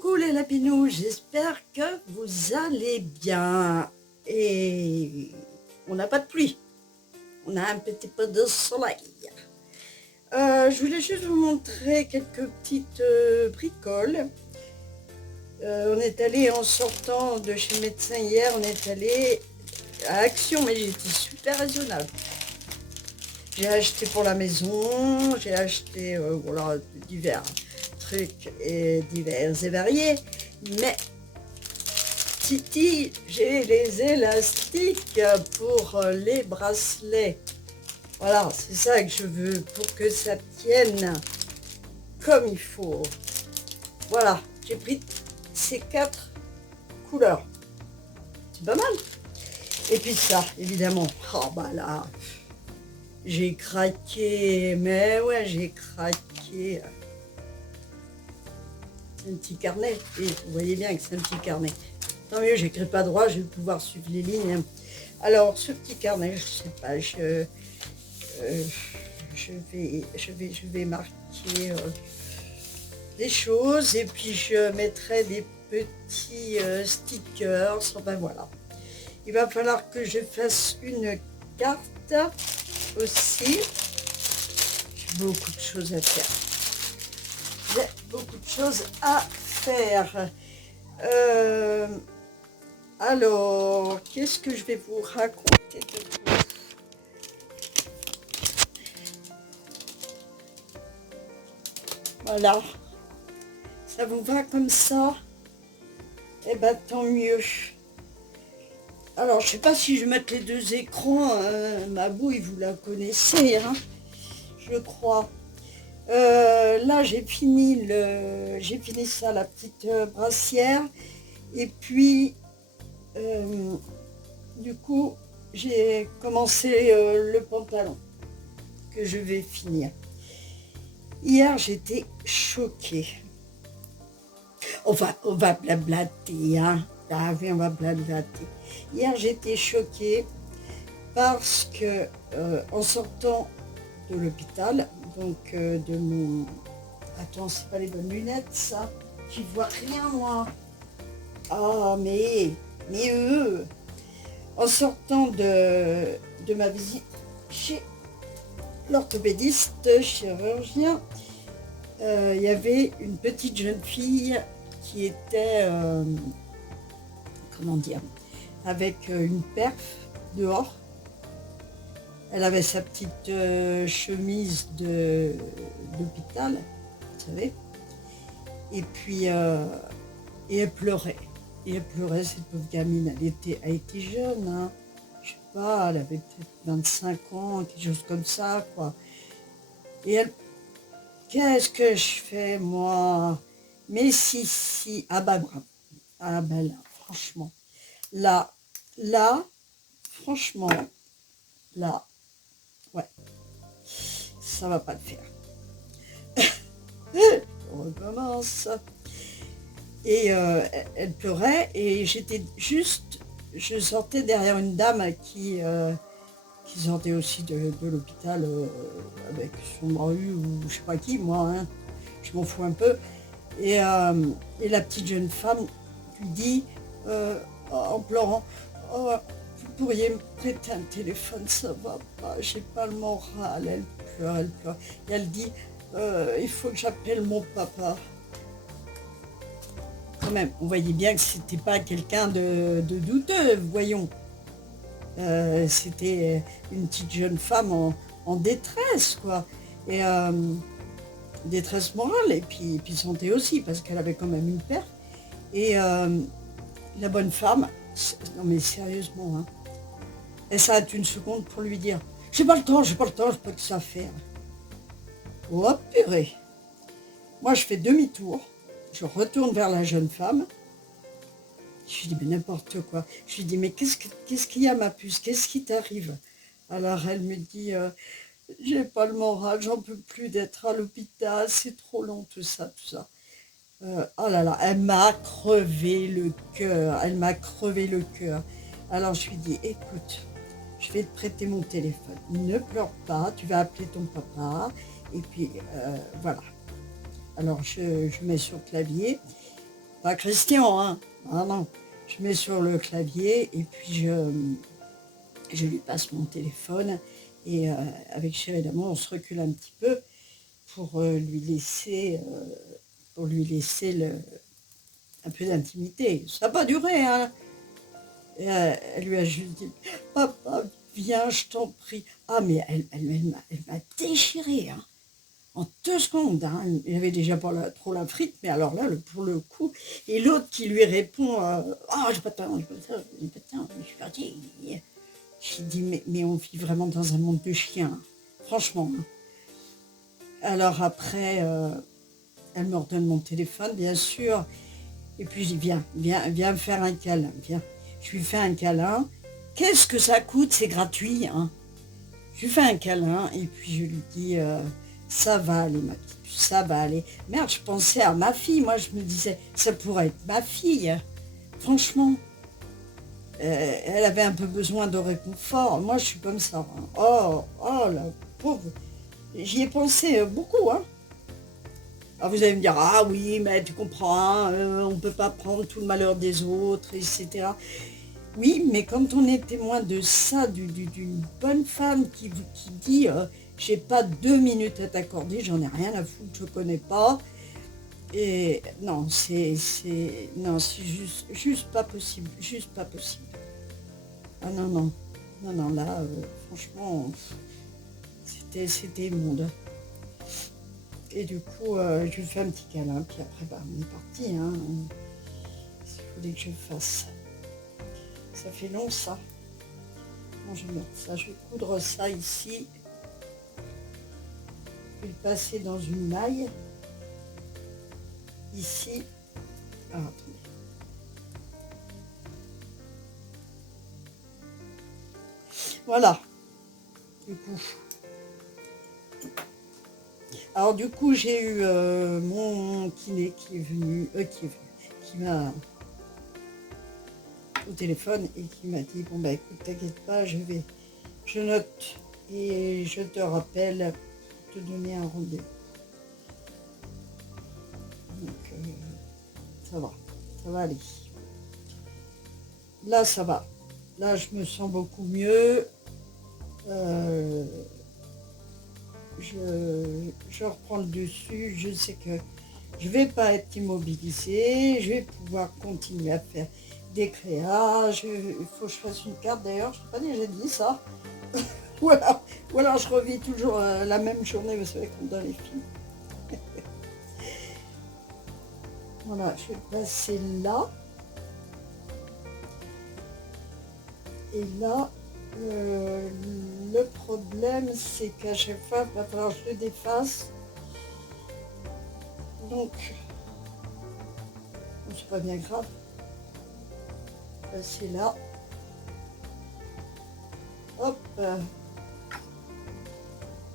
Coucou les lapinous, j'espère que vous allez bien. Et on n'a pas de pluie, on a un petit peu de soleil. Je voulais juste vous montrer quelques petites bricoles. On est allé en sortant de chez le médecin hier, on est allé à Action, mais j'étais super raisonnable. J'ai acheté pour la maison, j'ai acheté voilà, divers trucs et divers et variés, mais Titi, j'ai les élastiques pour les bracelets. Voilà, c'est ça que je veux pour que ça tienne comme il faut. Voilà, j'ai pris ces 4 couleurs. C'est pas mal. Et puis ça, évidemment. Oh bah là, j'ai craqué. Mais ouais, j'ai craqué. C'est un petit carnet. Et vous voyez bien que c'est un petit carnet. Tant mieux, j'écris pas droit, je vais pouvoir suivre les lignes. Alors, ce petit carnet, je sais pas, je vais marquer des choses et puis je mettrai des petits stickers. Enfin voilà. Il va falloir que je fasse une carte aussi. J'ai beaucoup de choses à faire. J'ai beaucoup de choses à faire. Alors, qu'est-ce que je vais vous raconter de tout? Voilà. Ça vous va comme ça? Eh ben, tant mieux. Alors, je sais pas si je vais mettre les 2 écrans. Ma bouille, vous la connaissez, hein, je crois. Là, j'ai fini ça, la petite brassière. Et puis, du coup, j'ai commencé le pantalon que je vais finir. Hier, j'étais choquée. On va blablater, hein. Ah oui, on va blablater. Hier, j'étais choquée parce que en sortant de l'hôpital, donc de mon... Attends, c'est pas les bonnes lunettes, ça. J'y vois rien, moi. Ah, mais en sortant de ma visite chez l'orthopédiste chirurgien, il y avait une petite jeune fille qui était, comment dire, avec une perf dehors. Elle avait sa petite chemise d'hôpital, vous savez. Et puis, et elle pleurait. Et elle pleurait, cette pauvre gamine. Elle était jeune, hein. Je sais pas, elle avait peut-être 25 ans, quelque chose comme ça, quoi. Et elle, qu'est-ce que je fais, moi? Mais si, ah bah bravo. Ah ben là, franchement. Là, franchement, là, ouais, ça va pas le faire. On recommence. Et elle pleurait et je sortais derrière une dame qui sortait aussi de l'hôpital avec son mari ou je sais pas qui, moi, hein, je m'en fous un peu. Et la petite jeune femme lui dit en pleurant, oh, vous pourriez me prêter un téléphone, ça va pas, j'ai pas le moral. Elle pleure. Et elle dit, il faut que j'appelle mon papa. Quand même, on voyait bien que c'était pas quelqu'un de douteux, voyons. C'était une petite jeune femme en détresse, quoi. Et détresse morale, et puis santé aussi, parce qu'elle avait quand même une perte. Et la bonne femme, non mais sérieusement, hein, elle s'arrête une seconde pour lui dire, j'ai pas le temps, j'ai pas que ça à faire. Oh purée. Moi je fais demi-tour, je retourne vers la jeune femme. Je lui dis, mais n'importe quoi. Je lui dis, mais qu'est-ce qu'il y a, ma puce? Qu'est-ce qui t'arrive? Alors elle me dit, j'ai pas le moral, j'en peux plus d'être à l'hôpital, c'est trop long, tout ça. Oh là là, elle m'a crevé le cœur, Alors je lui dis, écoute, je vais te prêter mon téléphone, ne pleure pas, tu vas appeler ton papa, et puis voilà. Alors je mets sur le clavier, Pas Christian, hein. Ah non. Je mets sur le clavier et puis je lui passe mon téléphone et avec Chéri d'amour, on se recule un petit peu pour lui laisser un peu d'intimité. Ça n'a pas duré, hein. Et, elle lui a juste dit, papa, viens, je t'en prie. Ah, mais elle m'a déchiré, hein. En 2 secondes, hein. Il avait déjà pas trop la frite, mais alors là, pour le coup, et l'autre qui lui répond, ah, j'ai pas de temps, j'ai pas de temps, je suis partie. J'ai dit, mais on vit vraiment dans un monde de chiens, hein. Franchement, hein. Alors après, elle me redonne mon téléphone, bien sûr, et puis je dis, viens me faire un câlin, viens. Je lui fais un câlin. Qu'est-ce que ça coûte? C'est gratuit, hein. Je lui fais un câlin et puis je lui dis, ça va aller, ma petite, ça va aller. Merde, je pensais à ma fille, moi je me disais, ça pourrait être ma fille, hein. Franchement, elle avait un peu besoin de réconfort. Moi, je suis comme ça, hein. Oh, la pauvre. J'y ai pensé beaucoup, hein. Alors vous allez me dire, ah oui, mais tu comprends, hein, on ne peut pas prendre tout le malheur des autres, etc. Oui, mais quand on est témoin de ça, d'une bonne femme qui dit, j'ai pas 2 minutes à t'accorder, j'en ai rien à foutre, je connais pas. Et non, non, c'est juste pas possible, juste pas possible. Ah non, non, non, non, là, franchement, c'était immonde. Et du coup, je lui fais un petit câlin, puis après, bah, on est parti, hein. Il fallait que je fasse. Ça fait long, ça. Bon, je vais mettre ça, je vais coudre ça ici. Je vais le passer dans une maille. Ici. Ah, attendez. Voilà. Du coup. Alors du coup, j'ai eu mon kiné qui m'a au téléphone et qui m'a dit, bon bah écoute, t'inquiète pas, je note et je te rappelle pour te donner un rendez-vous. Donc ça va aller. Là, ça va. Là, je me sens beaucoup mieux. Je reprends le dessus. Je sais que je vais pas être immobilisée. Je vais pouvoir continuer à faire des créages. Il faut que je fasse une carte d'ailleurs. Je ne t'ai pas déjà dit ça. ou alors je revis toujours la même journée, vous savez, comme dans les films. Voilà, je vais le passer là. Et là, le problème, c'est qu'à chaque fois, il va falloir que je le défasse. Donc, bon, c'est pas bien grave. Passer là. Hop.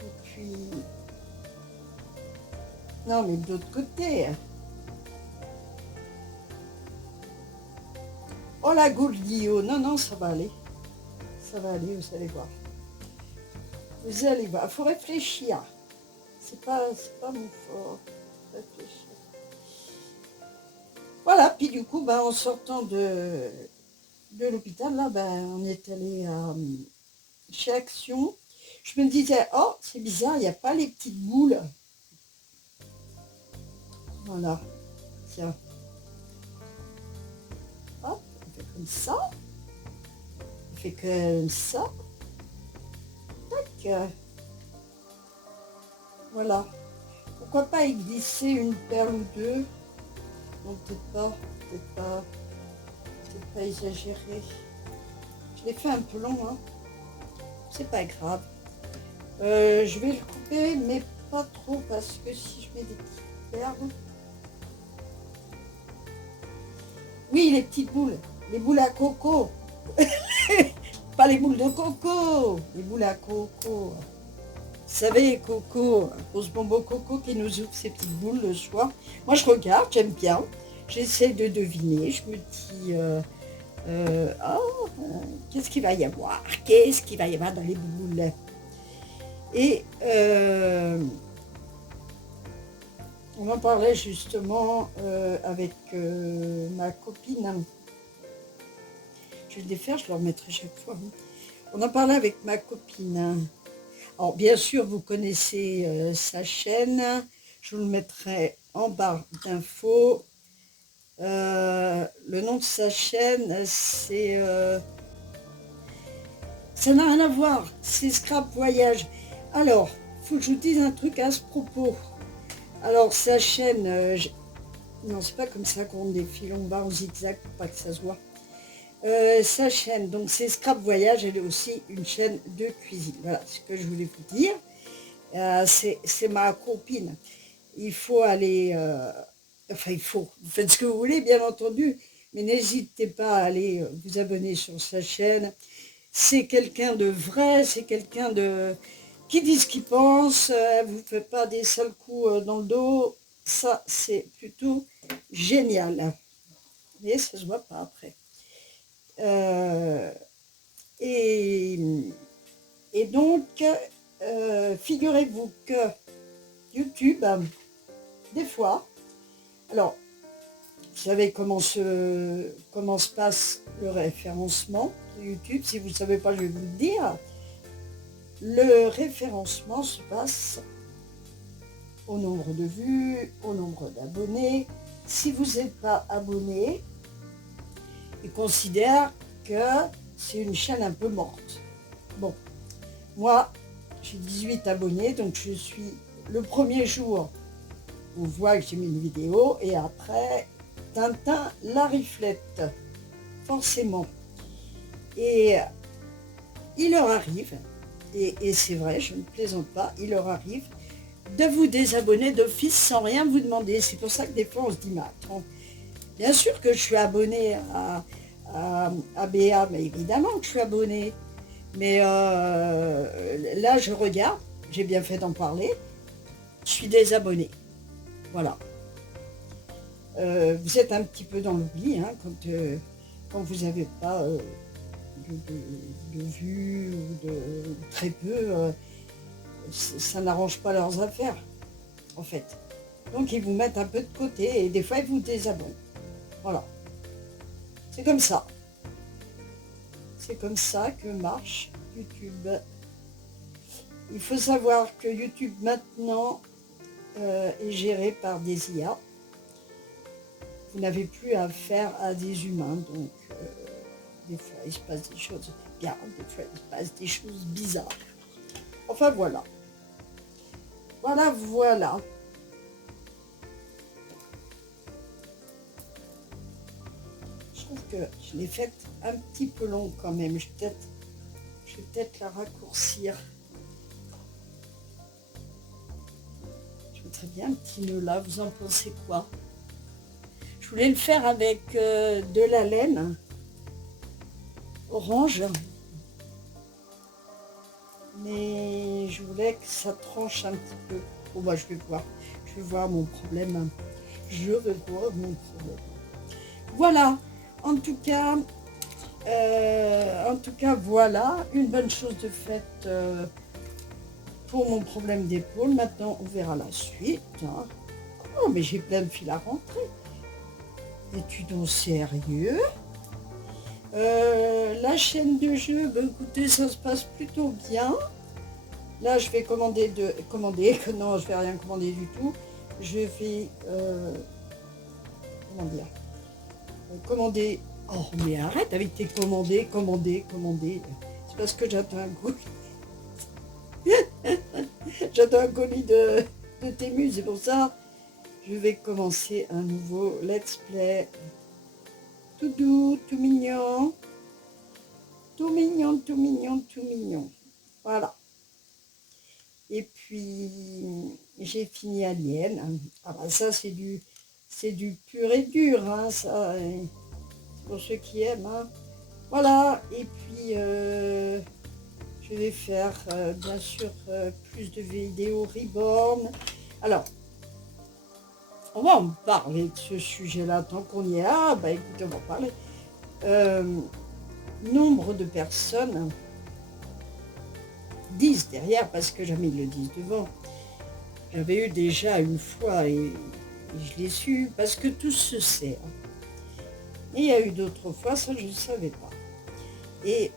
Et puis... Non, mais de l'autre côté. Oh la gouldillot. Non, non, ça va aller. Ça va aller, vous allez voir. Vous allez voir. Il faut réfléchir. C'est pas mon fort. Réfléchir. Voilà, puis du coup, en sortant de l'hôpital, là, on est allé chez Action. Je me disais, oh, c'est bizarre, il n'y a pas les petites boules. Voilà, tiens. Hop, on fait comme ça. On fait comme ça. Tac. Voilà. Pourquoi pas y glisser une perle ou deux. Non, peut-être pas exagéré. Je l'ai fait un peu long, hein. C'est pas grave. Je vais le couper, mais pas trop, parce que si je mets des petites perles... Oui, les petites boules. Les boules à coco. Pas les boules de coco. Les boules à coco. Vous savez, Coco, Rose Bonbon Coco qui nous ouvre ses petites boules le soir. Moi, je regarde, j'aime bien. J'essaie de deviner. Je me dis, qu'est-ce qu'il va y avoir? Qu'est-ce qu'il va y avoir dans les boules? Et On en parlait justement avec ma copine. Je vais le défaire, je le remettrai chaque fois. Hein. On en parlait avec ma copine. Alors, bien sûr, vous connaissez sa chaîne. Je vous le mettrai en barre d'infos. Le nom de sa chaîne, c'est... ça n'a rien à voir. C'est Scrap Voyage. Alors, il faut que je vous dise un truc à ce propos. Alors, sa chaîne... non, c'est pas comme ça qu'on défile. On va en zigzag pour pas que ça se voit. Sa chaîne, donc c'est Scrap Voyage, elle est aussi une chaîne de cuisine. Voilà ce que je voulais vous dire. C'est ma copine. Il faut aller, enfin il faut, vous faites ce que vous voulez bien entendu, mais n'hésitez pas à aller vous abonner sur sa chaîne. C'est quelqu'un de vrai, c'est quelqu'un de qui dit ce qu'il pense, vous ne faites pas des sales coups dans le dos. Ça, c'est plutôt génial. Mais ça se voit pas après. Et donc, figurez-vous que YouTube, des fois, alors, vous savez comment se passe le référencement de YouTube. Si vous ne savez pas, je vais vous le dire. Le référencement se passe au nombre de vues, au nombre d'abonnés. Si vous n'êtes pas abonné, ils considèrent que c'est une chaîne un peu morte. Bon, moi, j'ai 18 abonnés, donc je suis le premier jour, on voit que j'ai mis une vidéo, et après, Tintin la riflette, forcément. Et il leur arrive, et c'est vrai, je ne plaisante pas, il leur arrive de vous désabonner d'office sans rien vous demander. C'est pour ça que des fois on se dit, mais attends, bien sûr que je suis abonné à BA, mais évidemment que je suis abonné. Mais là, je regarde, j'ai bien fait d'en parler, je suis désabonné. Voilà. Vous êtes un petit peu dans l'oubli hein, quand vous n'avez pas de vues ou très peu. Ça n'arrange pas leurs affaires, en fait. Donc, ils vous mettent un peu de côté et des fois, ils vous désabonnent. Voilà. C'est comme ça. C'est comme ça que marche YouTube. Il faut savoir que YouTube maintenant est géré par des IA. Vous n'avez plus affaire à des humains, donc des fois il se passe des choses bien, des fois il se passe des choses bizarres. Enfin voilà. Voilà. Je trouve que je l'ai faite un petit peu longue quand même. Je vais peut-être la raccourcir. Je mettrais bien un petit nœud là. Vous en pensez quoi? Je voulais le faire avec de la laine orange. Mais je voulais que ça tranche un petit peu. Bon bah je vais voir. Je vais voir mon problème. Je vais voir mon problème. Voilà. En tout cas, voilà, une bonne chose de faite pour mon problème d'épaule. Maintenant, on verra la suite. Hein. Oh, mais j'ai plein de fils à rentrer. Es-tu donc sérieux? La chaîne de jeu, bah, écoutez, ça se passe plutôt bien. Là, je vais commander, non, je vais rien commander du tout. Je vais, comment dire, commander. Oh, mais arrête avec tes commander. C'est parce que j'attends un colis. J'attends un colis de Temu, c'est pour ça. Je vais commencer un nouveau let's play. Tout doux, tout mignon. Tout mignon. Voilà. Et puis, j'ai fini Alien. Ah bah ça, c'est du pur et dur, hein, ça. Pour ceux qui aiment. Hein. Voilà, et puis je vais faire bien sûr plus de vidéos Reborn. Alors, on va en parler de ce sujet-là tant qu'on y est. Ah, bah écoutez, on va en parler. Nombre de personnes, 10 derrière, parce que j'ai mis le 10 devant, J'avais eu déjà une fois et je l'ai su parce que tout se sait, hein. Et il y a eu d'autres fois, ça je ne savais pas. Et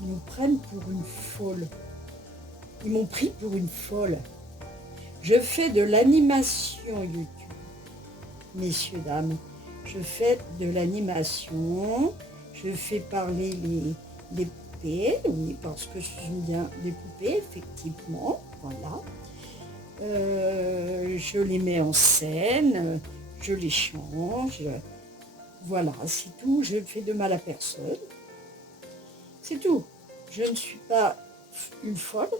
ils nous prennent pour une folle. Ils m'ont pris pour une folle. Je fais de l'animation YouTube, messieurs, dames. Je fais de l'animation. Je fais parler les poupées, oui, parce que ce sont bien des poupées, effectivement. Voilà. Je les mets en scène, je les change. Voilà, c'est tout. Je ne fais de mal à personne. C'est tout. Je ne suis pas une folle.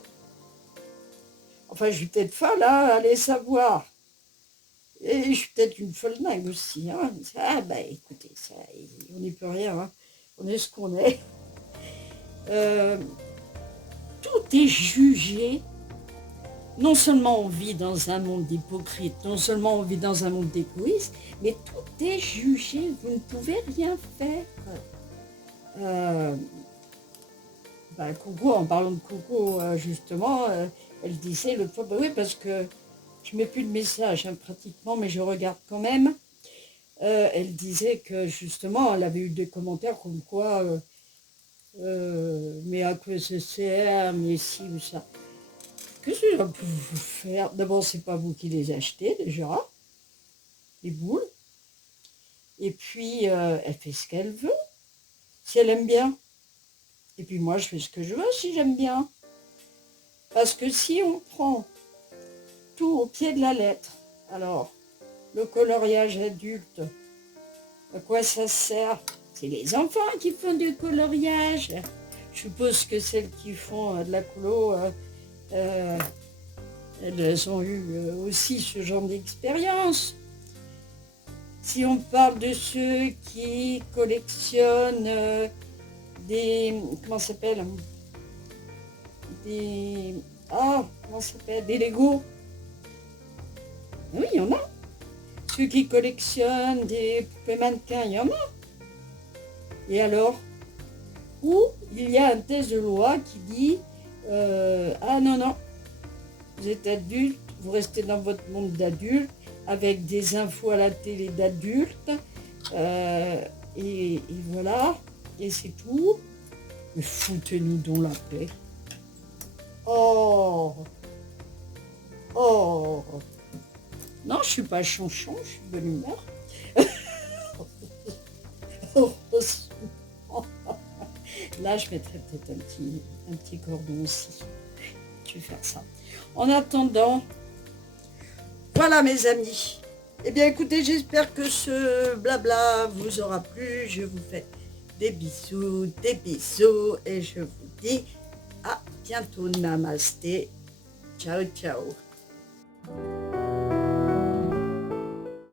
Enfin, je suis peut-être folle, hein, allez savoir. Et je suis peut-être une folle dingue aussi, hein. Ah, bah écoutez, ça, on n'y peut rien, hein. On est ce qu'on est. Euh, Tout est jugé. Non seulement on vit dans un monde d'hypocrites, non seulement on vit dans un monde d'égoïstes, mais tout est jugé. Vous ne pouvez rien faire. Coco, en parlant de Coco, justement, elle disait l'autre fois, bah oui, parce que je mets plus de messages, hein, pratiquement, mais je regarde quand même. Elle disait que justement, elle avait eu des commentaires comme quoi, mais à quoi ça sert, mais si ou ça. Qu'est-ce que ça peut vous faire? D'abord, c'est pas vous qui les achetez déjà, les boules. Et puis, elle fait ce qu'elle veut, si elle aime bien. Et puis moi, je fais ce que je veux si j'aime bien. Parce que si on prend tout au pied de la lettre, alors, le coloriage adulte, à quoi ça sert? C'est les enfants qui font du coloriage. Je suppose que celles qui font de la colo, elles ont eu aussi ce genre d'expérience. Si on parle de ceux qui collectionnent des... Comment ça s'appelle? Des... Ah, comment ça s'appelle? Des Legos. Oui, il y en a. Ceux qui collectionnent des poupées mannequins, il y en a. Et alors? Ou il y a un texte de loi qui dit ah non, non, vous êtes adulte, vous restez dans votre monde d'adulte, avec des infos à la télé d'adultes, et voilà, et c'est tout. Mais foutez-nous donc la paix. Oh, oh, non, je suis pas chanchon, je suis de bonne humeur. Là, je mettrais peut-être un petit cordon aussi. Je vais faire ça. En attendant, voilà mes amis. Eh bien écoutez, j'espère que ce blabla vous aura plu. Je vous fais des bisous et je vous dis à bientôt. Namasté. Ciao, ciao.